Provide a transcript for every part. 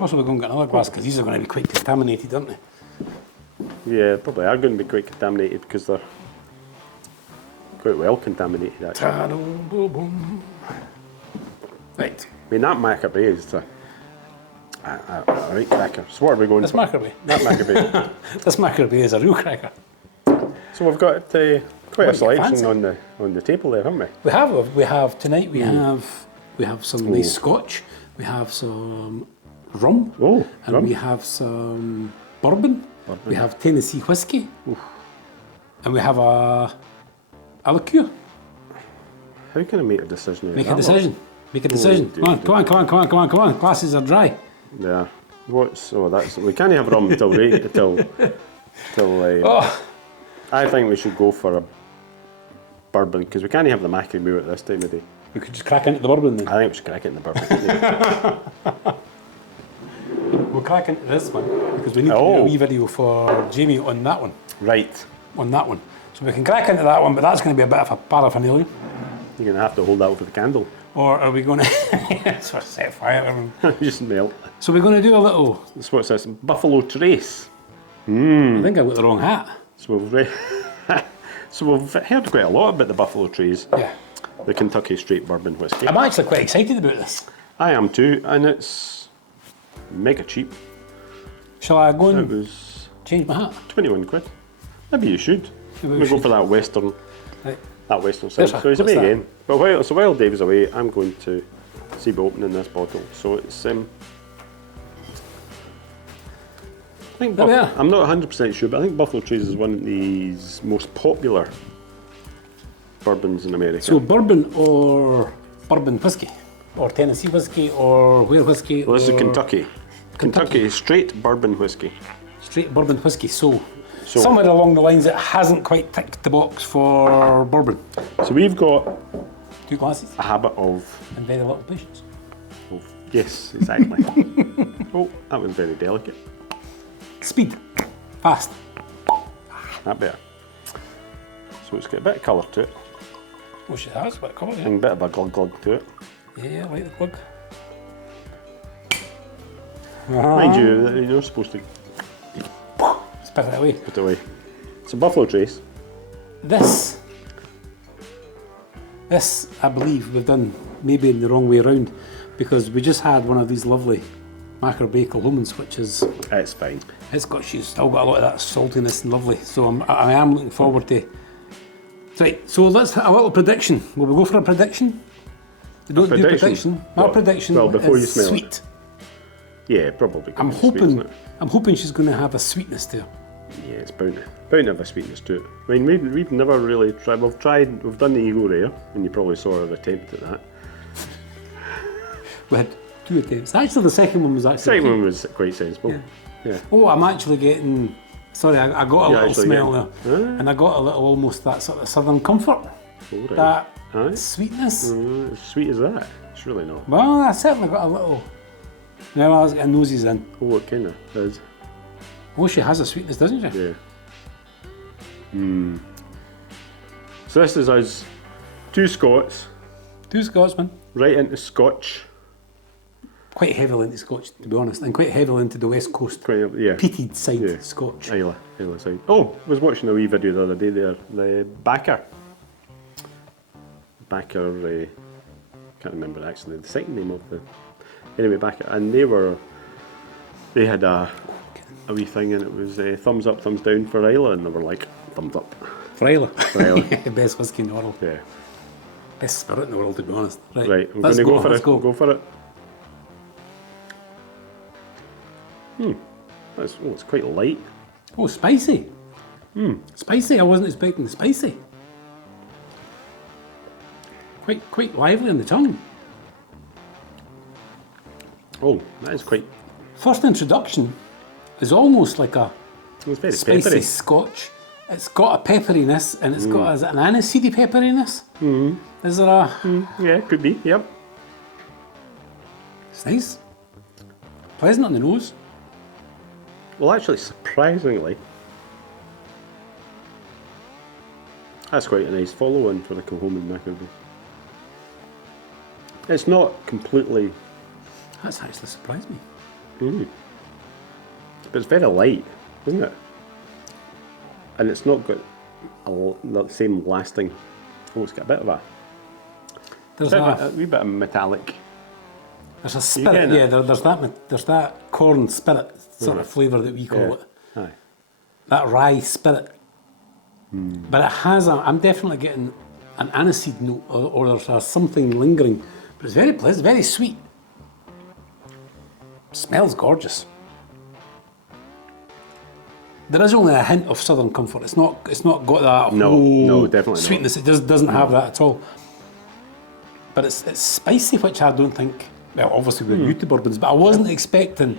possibly go and get another glass because these are going to be quite contaminated, aren't they? Yeah, probably are going to be quite contaminated because they're quite well contaminated actually. Bourbon. Right. I mean, that Maccabee is a right cracker. So what are we going This for? Maccabee. That Maccabee. This Maccabee is a real cracker. So we've got quite a selection fancy. on the table there, haven't we? We have tonight. We have some nice Scotch. We have some rum. Oh, and rum. we have some bourbon. We have Tennessee whiskey. Oof. And we have a liqueur. How can I make a decision? Make a decision. Make a decision. Come on. Glasses are dry. Yeah. We can't have rum till I think we should go for a bourbon because we can't have the Maccabee at this time of day. We could just crack into the bourbon then. I think we should crack it in the bourbon. We'll crack into this one because we need to do a wee video for Jamie on that one. Right. On that one. So we can crack into that one, but that's going to be a bit of a paraphernalia. You're going to have to hold that over the candle. Or are we going to set fire? Just melt. So we're going to do a little... What's this? Buffalo Trace. I think I got the wrong hat. So we've heard quite a lot about the Buffalo Trace. Yeah. The Kentucky Straight Bourbon Whiskey. I'm actually quite excited about this. I am too, and it's mega cheap. Shall I go It and was change my hat? 21 quid. Maybe you should. Maybe we go for that western. Right. That western side. So he's away again. But while Dave's away, I'm going to see about opening this bottle. So it's I think I'm not 100% sure, but I think Buffalo Trace is one of these most popular bourbons in America. So bourbon or bourbon whiskey? Or Tennessee whiskey or whale whiskey? Well, this is Kentucky. Kentucky Straight Bourbon Whiskey. Straight bourbon whiskey. So somewhere along the lines it hasn't quite ticked the box for bourbon. So we've got 2 glasses. a habit of... And very little patience. Yes, exactly. Oh, that was very delicate. Speed. Fast. That better. So it's got a bit of colour to it. Oh, she has a bit of colour, yeah. And a bit of a glug to it. Yeah, I like the plug. Mind you, you're supposed to Spit it away. put it away. It's a Buffalo Trace. This, I believe, we've done maybe in the wrong way around because we just had one of these lovely Maccabee Kilhomans, which is... It's fine. She's still got a lot of that saltiness and lovely, so I am looking forward to... Right, so let's have a little prediction. Will we go for a prediction? We don't do prediction. My prediction before you is smell sweet. it. Yeah, probably. I'm hoping she's going to have a sweetness to her. Yeah, it's bound to have a sweetness to it. I mean, we've never really tried. We've done the Eagle Rare, and you probably saw our attempt at that. We had 2 attempts. Actually, the second one was actually... The second one was quite sensible. Yeah. Oh, I'm actually getting... Sorry, I got a little smell there. Ah. And I got a little, almost that sort of southern comfort. Oh, right. That sweetness. As sweet as that? It's really not. Well, I certainly got a little... Now I was getting noses in. Oh, it kind of is. Oh, she has a sweetness, doesn't she? Yeah. So this is us, 2 Scots. 2 Scotsmen. Right into Scotch. Quite heavily into Scotch, to be honest, and quite heavily into the West Coast. Peated side Scotch. Isla side. Oh, I was watching a wee video the other day there. The Backer, can't remember actually the second name of the... Anyway, Backer, and they had a wee thing and it was thumbs up, thumbs down for Isla, and they were like, thumbs up. For Isla. For Isla. Best whiskey in the world. Yeah. Best spirit in the world, to be honest. Right, I'm going to go for it. Go for it. It's quite light. Oh, spicy. Spicy. I wasn't expecting the spicy. Quite lively on the tongue. Oh, that is quite... First introduction is almost like a it's very spicy peppery. Scotch. It's got a pepperiness and it's got an aniseedy pepperiness. Is there a... Yeah, could be, yep. It's nice. Pleasant on the nose. Well, actually, surprisingly, that's quite a nice follow-on for the Kilhoman Maccabee. It's not completely... That's actually surprised me. But it's very light, isn't it? And it's not got the same lasting. Oh, it's got a bit of a wee bit of metallic. There's a spirit, yeah. There's that corn spirit sort of flavour that we call it. Aye. That rye spirit. But it has I'm definitely getting an aniseed note, or there's something lingering. But it's very pleasant, very sweet. Smells gorgeous. There is only a hint of Southern comfort. It's not got that no, definitely sweetness. It doesn't have that at all. But it's spicy, which I don't think. Well, obviously we're new to bourbons, but I wasn't expecting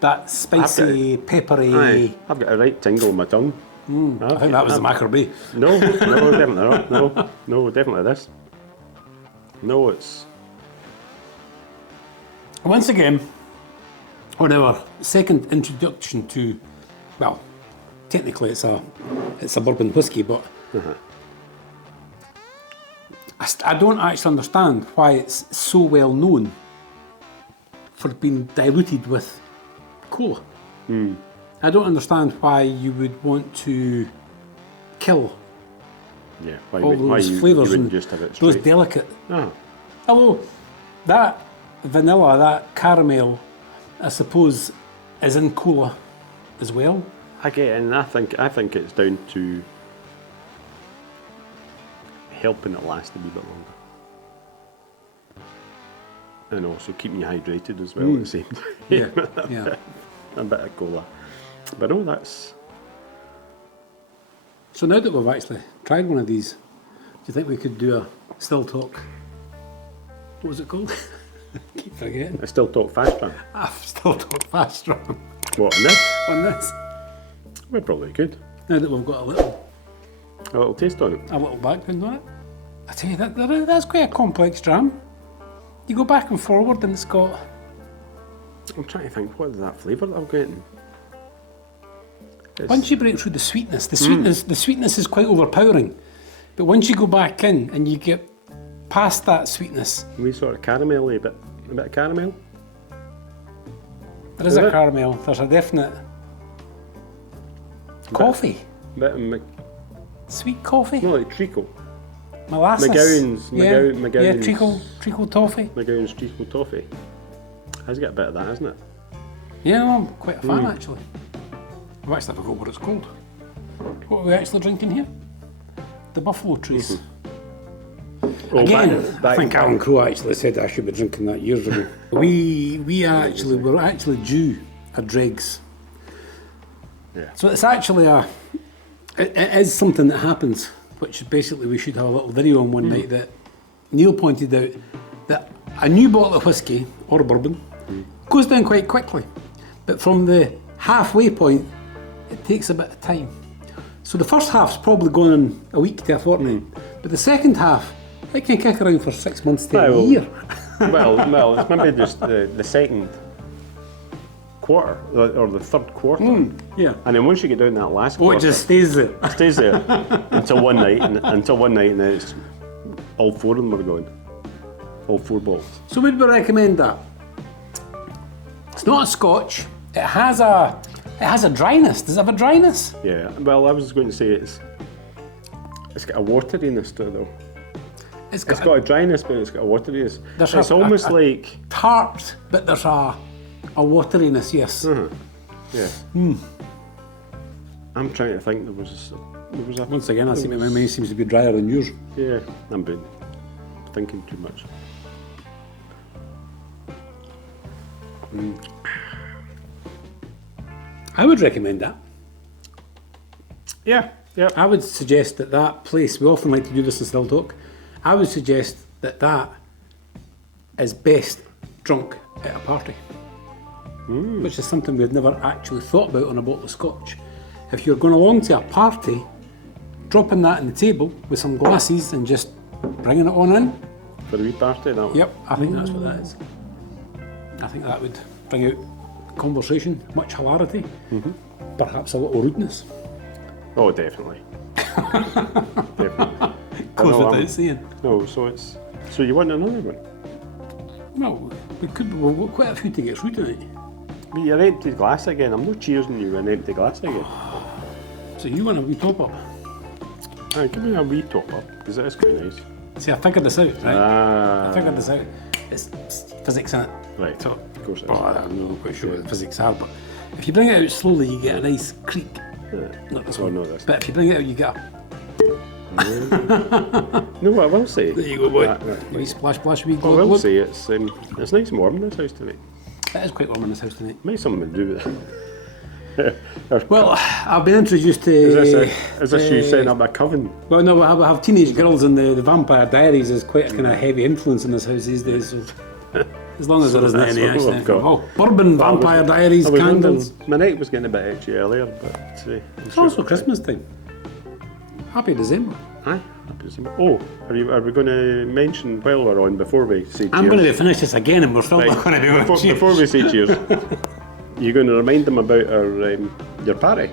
that spicy, peppery. Aye, I've got a right tingle in my tongue. I think that was the Maccabi. No, definitely not. No, definitely this. No, it's. Once again, on our second introduction to, well, technically it's a bourbon whiskey, but I don't actually understand why it's so well known for being diluted with cola. I don't understand why you would want to kill all those flavours and just have it those straight? delicate. Oh. Although that vanilla, that caramel, I suppose, is in cola as well. I get it, and I think it's down to helping it last a wee bit longer. And also keeping you hydrated as well at the same time. Yeah. A bit of cola. But no, that's... So now that we've actually tried one of these, do you think we could do a still talk? What was it called? Keep forgetting. I still talk fast run. I've still talk fast run. What, on this? On this. We're probably good. Now that we've got a little taste on it. A little background on it. I tell you, that's quite a complex dram. You go back and forward and it's got... I'm trying to think, what is that flavour that I'm getting? Once you break through the sweetness is quite overpowering. But once you go back in and you get past that sweetness... We sort of caramelly, a bit of caramel. There is a caramel, there's a definite... Coffee. Bit of sweet coffee. No, like treacle. Molasses. McGowan's. Yeah, treacle toffee. McGowan's treacle toffee. Has got a bit of that, hasn't it? Yeah, I'm quite a fan actually. I've actually forgot what it's called. What are we actually drinking here? The Buffalo Trace. Again, I think Alan Crowe actually said I should be drinking that years ago. we're actually due a dregs. Yeah. So it's actually it is something that happens, which basically we should have a little video on one night that Neil pointed out that a new bottle of whiskey or bourbon goes down quite quickly, but from the halfway point it takes a bit of time. So the first half's probably going on a week to a fortnight, but the second half it can kick around for 6 months to a year. well, it's maybe just the second quarter or the third quarter. Yeah. And then once you get down that last quarter, it just stays there. It stays there until one night, and then it's all four of them are going. All 4 bottles. So would we recommend that? It's not a Scotch. It has a dryness. Does it have a dryness? Yeah. Well, I was going to say it's got a wateriness to it though. It's got a dryness, but it's got a wateriness. It's almost like tart, but there's a wateriness. Yes. Yeah. I'm trying to think. There was a. Once again, I see my mind seems to be drier than yours. Yeah, I'm been thinking too much. I would recommend that. Yeah. I would suggest that place, we often like to do this in Still Talk, I would suggest that is best drunk at a party. Which is something we've never actually thought about on a bottle of Scotch. If you're going along to a party, dropping that on the table with some glasses and just bringing it on in. For a wee party, that one. Yep, I think that's what that is. I think that would bring out conversation, much hilarity, perhaps a little rudeness. Oh, definitely. Definitely. Goes without saying. No, so you want another one? No, we've got quite a few to get through tonight. But your empty glass again. I'm not cheersing you with an empty glass again. So you want a wee top up? Aye, give me a wee top up, because it is quite nice. See, I figured this out, right? Ah. I figured this out. It's physics in it. Right, So, of course it is. well, I'm not quite sure what the physics are, but if you bring it out slowly, you get a nice creak. Not this one. not this. But if you bring it out, you get a... No, what I will say. There you go, boy. Right. Wee splash, splash, wee What I glow, will glow. say, it's nice and warm in this house tonight. It is quite warm in this house tonight. Might something to do with it. Well, I've been introduced to... Is this you setting up a coven? Well, no, I have teenage girls, and the Vampire Diaries is quite a kind of heavy influence in this house these days. So as long as there isn't that's any what actually. we've got. Oh, Bourbon, Vampire Diaries, I was candles. wondering- my night was getting a bit itchy earlier, but I'm It's sure also Christmas time. Happy December. Aye. Oh, are we going to mention while we're on before we say cheers? I'm going to finish this again, and we're still Right, not going to do it. before we say cheers, you're going to remind them about your party.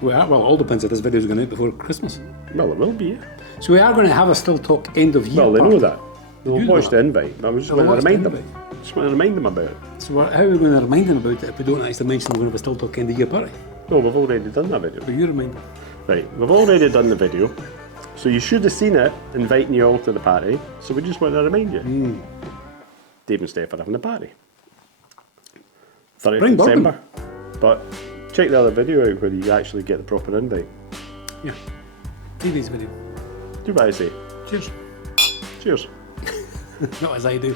Well, all depends if this video is going out before Christmas. Well, it will be. Yeah. So we are going to have a Still Talk end of year Well, they party. know that. They'll do know watch that. the invite. I was just They'll want to watch the remind them. invite. Just want to remind them about it. So how are we going to remind them about it if we don't actually mention we're going to have a Still Talk end of year party? No, we've already done that video. Will you remind them? Right, we've already done the video. So you should have seen it, inviting you all to the party. So we just want to remind you. Dave and Steph are having a party. 30th Bring of Bourbon. December. But check the other video out where you actually get the proper invite. Yeah. TV's video. Do what I say. Cheers. Cheers. Not as I do.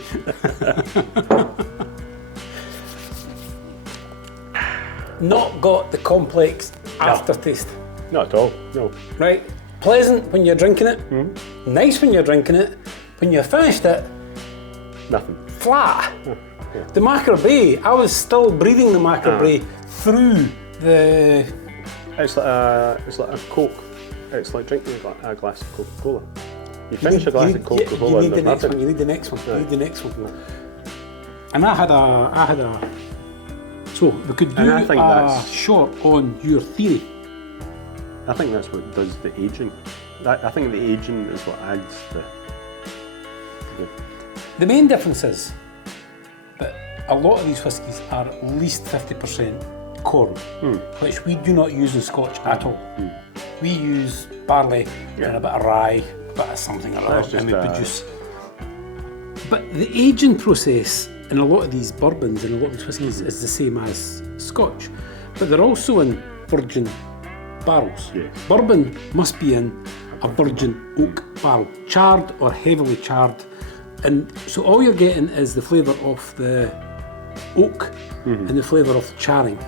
Not got the complex aftertaste. Not at all, no. Right? Pleasant when you're drinking it. Nice when you're drinking it. When you've finished it, Nothing. flat. Yeah. The Maccabi, I was still breathing the Maccabi through the... It's like a Coke. It's like drinking a glass of Coca-Cola. You finish a glass of Coca-Cola You and need the there's next nothing. one, you need the next one, you Right. need the next one. And I had a... So we could do And I think a that's- short on your theory. I think that's what does the aging. I think the aging is what adds the The main difference is that a lot of these whiskies are at least 50% corn, which we do not use in Scotch at all. We use barley and a bit of rye, a bit of something or That's other, and we just, produce. But the aging process in a lot of these bourbons and a lot of these whiskies is the same as Scotch, but they're also in virgin barrels. Yes. Bourbon must be in a virgin oak barrel, charred or heavily charred. And so all you're getting is the flavour of the oak and the flavour of the charring.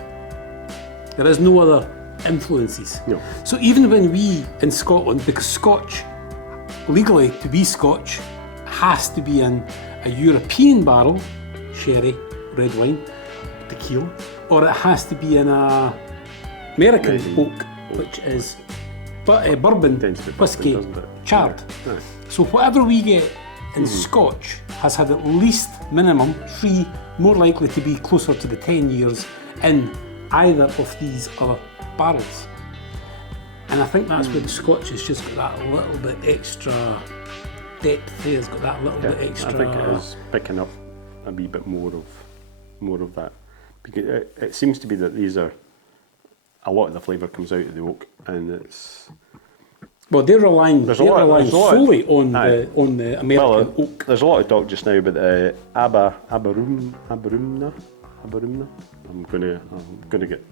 There is no other influences. No. So even when we in Scotland, because Scotch, legally to be Scotch, has to be in a European barrel, sherry, red wine, tequila, or it has to be in a American oak, which is bourbon Tends to be whiskey bourbon, doesn't it? charred. Yeah. So whatever we get in Scotch has had at least minimum 3, more likely to be closer to the 10 years in either of these other barrels. And I think that's where the Scotch has just got that little bit extra depth there, it's got that little bit extra... I think it is picking up a wee bit more of that. Because it seems to be that these are a lot of the flavour comes out of the oak, and it's Well, they're relying There's a lot- solely on aye. the American oak. There's a lot of talk just now about the Aberumna. I'm gonna get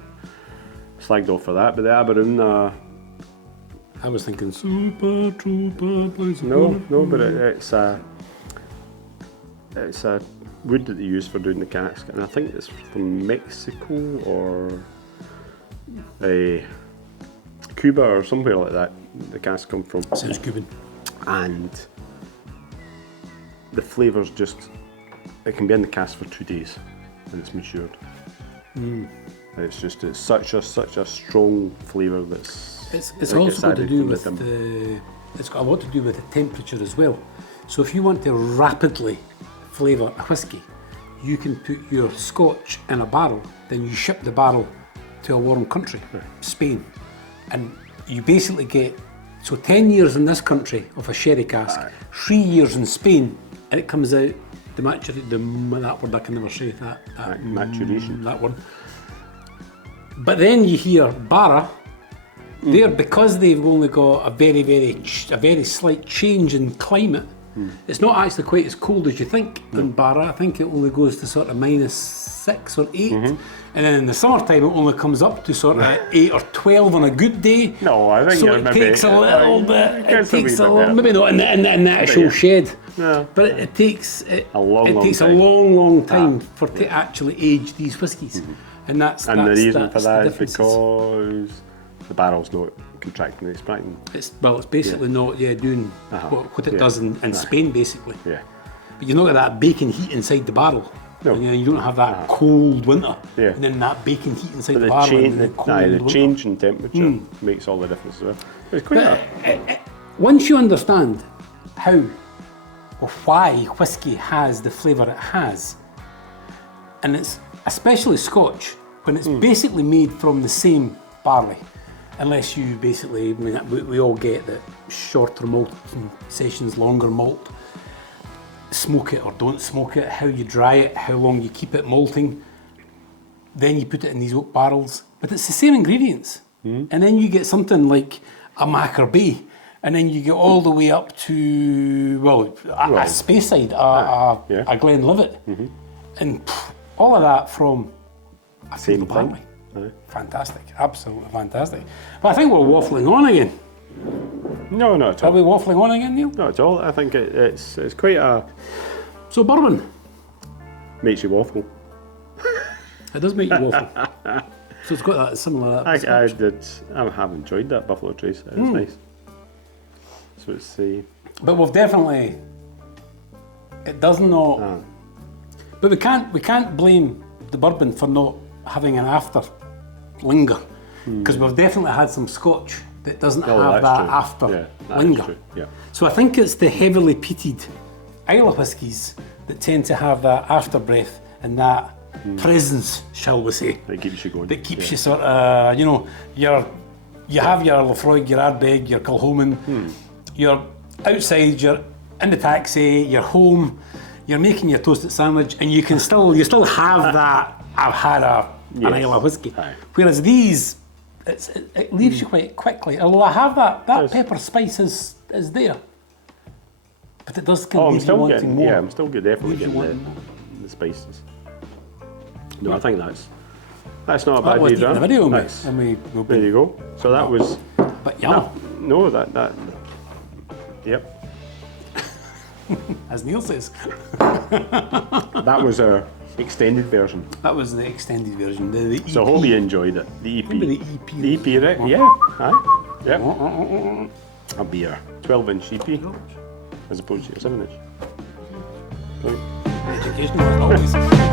slagged off for that, but the Aberumna. I was thinking super trooper. No, but it's a wood that they use for doing the cask, and I think it's from Mexico or Cuba or somewhere like that. The cask come from, Sounds Cuban. and the flavours it can be in the cask for 2 days, and it's matured. And it's such a strong flavour that's. It's that also gets got to added do from with them. it's got a lot to do with the temperature as well. So if you want to rapidly flavour a whiskey, you can put your Scotch in a barrel, then you ship the barrel to a warm country, Spain, and you basically get 10 years in this country of a sherry cask, 3 years in Spain, and it comes out to maturate, that word I can never say, that Maturation. that one. But then you hear Barra, there, because they've only got a very slight change in climate, it's not actually quite as cold as you think than Barra. I think it only goes to sort of -6 or 8. And then in the summertime it only comes up to sort of 8 or 12 on a good day. No, I think so it maybe, takes a little bit. It takes a little, bit maybe not in the actual shed, Yeah. but it takes A long time to actually age these whiskies, and that's the reason for that's that the is differences. because the barrel's not contracting and expanding. It's basically not doing what it does in Spain basically. Yeah. But you're not got that baking heat inside the barrel. No. And, you don't have that cold winter, Yeah. and then that baking heat inside But the the barrel. change, and then cold the winter. change in temperature makes all the difference as well. It's quite Once you understand how or why whiskey has the flavour it has, and it's especially Scotch, when it's basically made from the same barley, unless you basically, I mean, we all get that shorter malt sessions, longer malt, smoke it or don't smoke it, how you dry it, how long you keep it malting, then you put it in these oak barrels, but it's the same ingredients. And then you get something like a Macarbee, and then you get all the way up to, a Speyside, a Glenlivet, and all of that from a Same field of thing. barley. Fantastic, absolutely fantastic. But I think we're waffling on again. No, not at Are all. we waffling on again, Neil? Not at all. I think it's quite a So bourbon, makes you waffle. it does make you waffle. So it's got that similar. I have enjoyed that Buffalo Trace. It's nice. So it's the But we've definitely, it does not. But we can't blame the bourbon for not having an after linger, because we've definitely had some Scotch that doesn't have that's that true. after Yeah, that is linger. true. Yeah. So I think it's the heavily peated Islay whiskies that tend to have that after breath and that presence, shall we say, That keeps you going. that keeps you sort of, you have your Lafroig, your Ardbeg, your Kilhoman, you're outside, you're in the taxi, you're home, you're making your toasted sandwich, and you still have that, I've had an Islay whiskey. Aye. Whereas these, it leaves you quite quickly, although I have that pepper spice is there. But it does kind of leave you wanting more. Yeah, I'm still definitely Leaves you getting wanting more. the spices. No, I think that's not a That bad was deed, the video, mate. That's- And we'll There be, you go. So that was but yellow, no that. Yep, as Neil says. that was our extended version. That was the extended version, the EP. So I hope you enjoyed it. The EP. Remember the EP? The EP, right? Yeah. Aye. Yep. A beer, 12-inch EP, as opposed to your 7-inch. Right. Education was always.